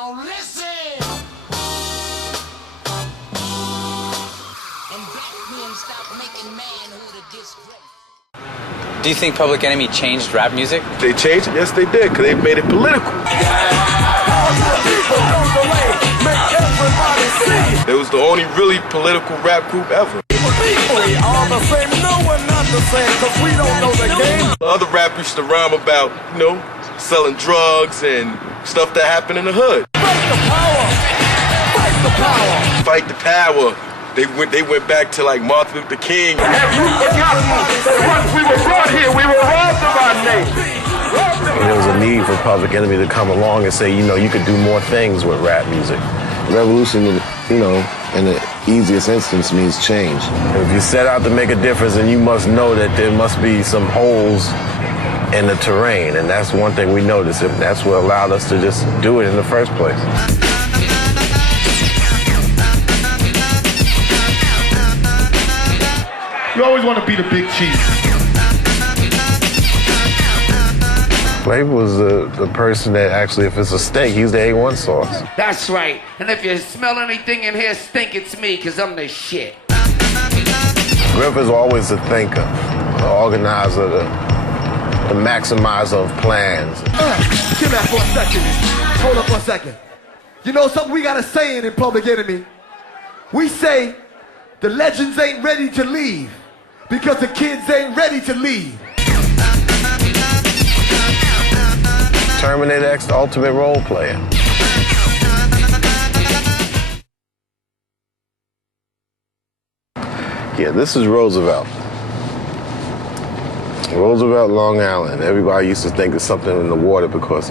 Now listen! And black men stop making manhood a disgrace. Do you think Public Enemy changed rap music? They changed it? Yes, they did, because they made it political. It was the only really political rap group ever. We all the same, no one not the same, because we don't know the game. Other rappers used to rhyme about, selling drugs and stuff that happened in the hood. Fight the power! Fight the power! Fight the power. They went back to like Martin Luther King. Have you forgotten that once we were brought here, we were robbed of our name? There was a need for Public Enemy to come along and say, you could do more things with rap music. Revolution, in the easiest instance means change. If you set out to make a difference, then you must know that there must be some holes in the terrain, and that's one thing we noticed, and that's what allowed us to just do it in the first place. You always want to be the big chief. Flavor was the person that actually, if it's a steak, he's the A1 sauce. That's right. And if you smell anything in here stink, it's me, because I'm the shit. Griff is always the thinker, the organizer, the maximizer of plans. Give that for a second. Hold up for a second. You know something we got to say in Public Enemy? We say the legends ain't ready to leave because the kids ain't ready to leave. Terminator X, the ultimate role player. Yeah, this is Roosevelt. Roosevelt, Long Island. Everybody used to think of something in the water because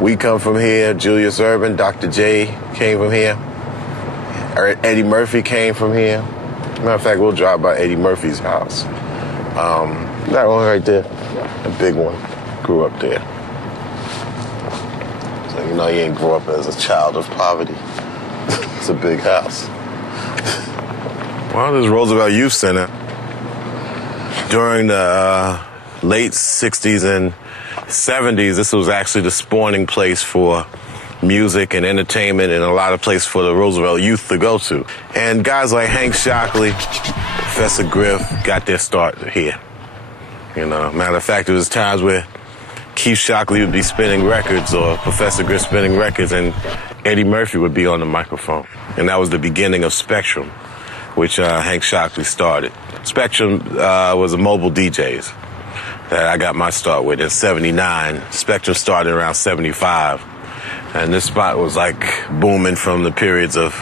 we come from here. Julius Erving, Dr. J came from here. Eddie Murphy came from here. Matter of fact, we'll drive by Eddie Murphy's house. That one right there, the big one, grew up there. So you ain't grew up as a child of poverty. It's a big house. Well, this is Roosevelt Youth Center. During the late 60s and 70s, this was actually the spawning place for music and entertainment and a lot of places for the Roosevelt youth to go to. And guys like Hank Shocklee, Professor Griff got their start here. Matter of fact, there was times where Keith Shocklee would be spinning records or Professor Griff spinning records and Eddie Murphy would be on the microphone. And that was the beginning of Spectrum, which Hank Shocklee started. Spectrum was a mobile DJs that I got my start with in 79. Spectrum started around 75. And this spot was like booming from the periods of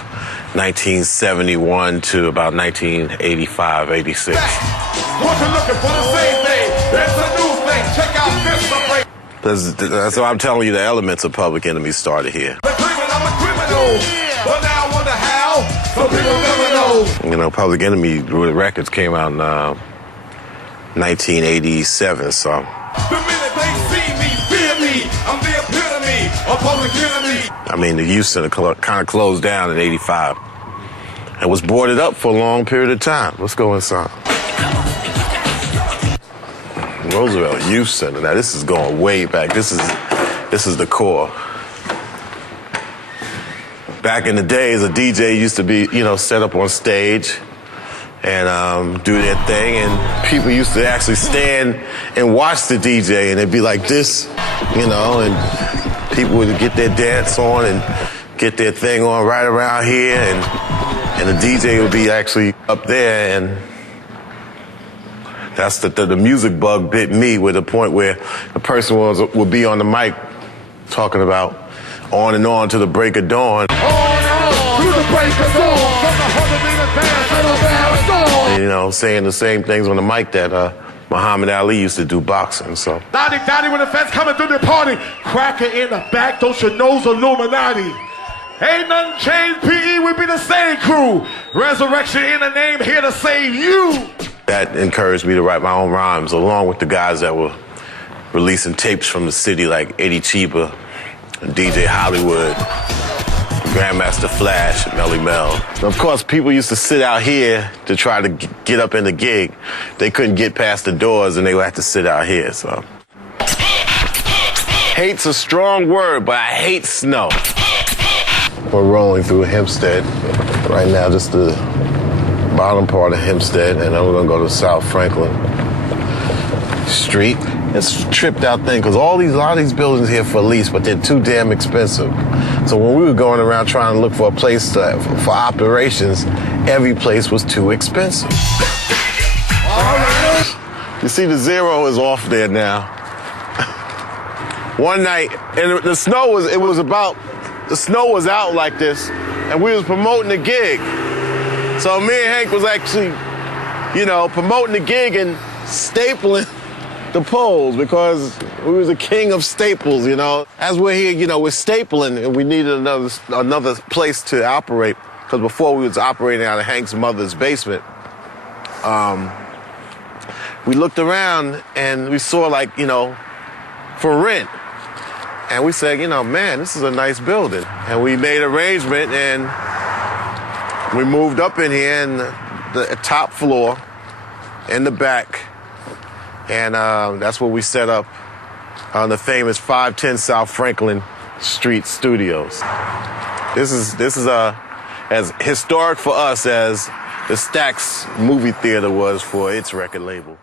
1971 to about 1985, 86. What you looking for the same thing? There's a new thing. Check out this. That's why I'm telling you the elements of Public Enemy started here. I'm a criminal, but now I wonder how. Some people never know. Public Enemy records came out in 1987, so. The minute they see me, fear me. I'm the epitome of Public Enemy. I mean, the youth center kind of closed down in 85 and was boarded up for a long period of time. Let's go inside. Roosevelt Youth Center. Now, this is going way back. This is the core. Back in the days, a DJ used to be, set up on stage and do their thing, and people used to actually stand and watch the DJ, and it'd be like this, and people would get their dance on and get their thing on right around here, and the DJ would be actually up there, and that's the music bug bit me with a point where the person would be on the mic talking about on and on to the break of dawn. On to the break of dawn. From the 100-meter dance to the marathon. Saying the same things on the mic that Muhammad Ali used to do boxing. So. Daddy, when the feds coming through the party, cracker in the back, don't you know's Illuminati. Ain't nothing changed, PE, we be the same crew. Resurrection in the name, here to save you. That encouraged me to write my own rhymes, along with the guys that were releasing tapes from the city, like Eddie Chiba, DJ Hollywood, Grandmaster Flash, and Melly Mel. Of course, people used to sit out here to try to get up in the gig. They couldn't get past the doors, and they would have to sit out here, so. Hate's a strong word, but I hate snow. We're rolling through Hempstead right now, just the bottom part of Hempstead, and then we're gonna go to South Franklin Street. It's a tripped out thing because a lot of these buildings here for lease, but they're too damn expensive. So when we were going around trying to look for a place for operations, every place was too expensive. You see the zero is off there now. One night, and the snow was out like this, and we was promoting the gig. So me and Hank was actually, promoting the gig and stapling the poles because we was the king of staples, As we're here, we're stapling and we needed another place to operate because before we was operating out of Hank's mother's basement. We looked around and we saw for rent. And we said, man, this is a nice building. And we made arrangement and we moved up in here in the top floor in the back. And that's where we set up on the famous 510 South Franklin Street Studios. This is as historic for us as the Stax movie theater was for its record label.